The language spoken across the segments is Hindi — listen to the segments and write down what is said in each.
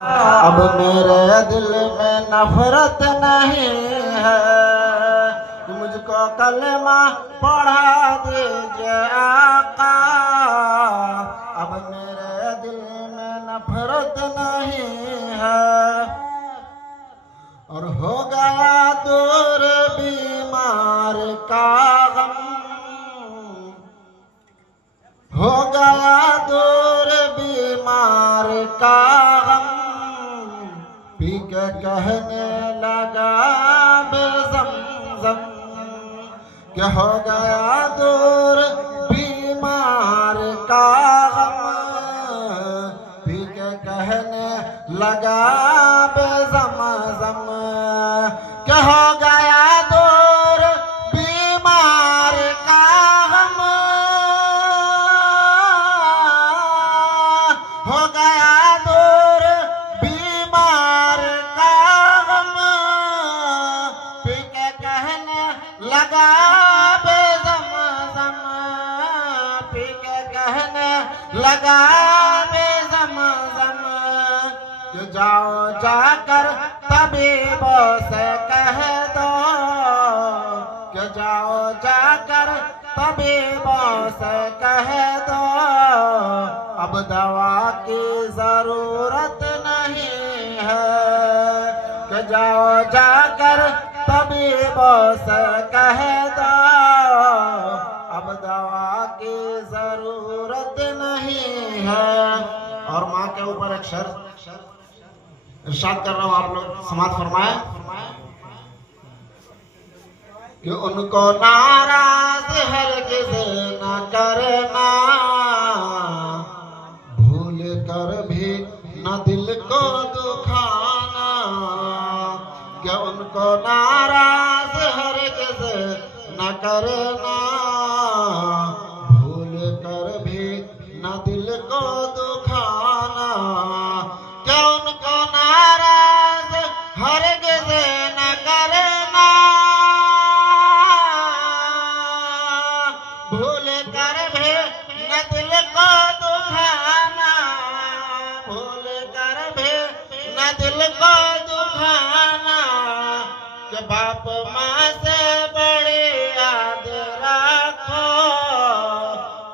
अब मेरे दिल में नफरत नहीं है, मुझको कलमा पढ़ा दीजिए आका। अब मेरे दिल में नफरत नहीं है, और हो गया दूर बीमार का गम, हो गया दूर बीमार का गम। पी के कहने लगा बेज़मज़म, क्या हो गया दूर बीमार का गम। पी के कहने लगा बेज़मज़म, क्या हो गया दूर बीमार का गम। हो गया दूर बीमार का गम। पी के कहने लगा बेज़मज़म, पी के कहने लगा बेज़मज़म। कि जाओ जाकर तबीबों से कह दो, कि जाओ जाकर तबीबों से कह दो, अब दवा की जरूरत नहीं है। कि जाओ जाकर तबीबों से कह दो, अब दवा की जरूरत नहीं है। और माँ के ऊपर एक शर्त इरशाद कर रहा हूँ, आप लोग समाज फरमाए कि उनको नाराज हरगिज़ न करना, भूल कर भी न दिल को दुखाना। कि उनको नाराज हरगिज़ न करना, भूल कर भी न दिल को दुखाना। कि उनको नाराज हरगिज़ न करना, भूल कर भी न दिल को दुखाना, भूल कर भी न दिल को दुखाना। कि बाप माँ से बड़ी याद रखो,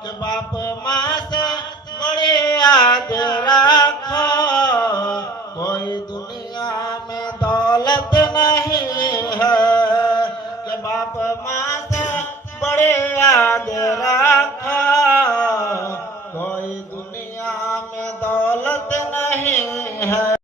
कि बाप माँ से बड़ी याद रखो। कोई दुनिया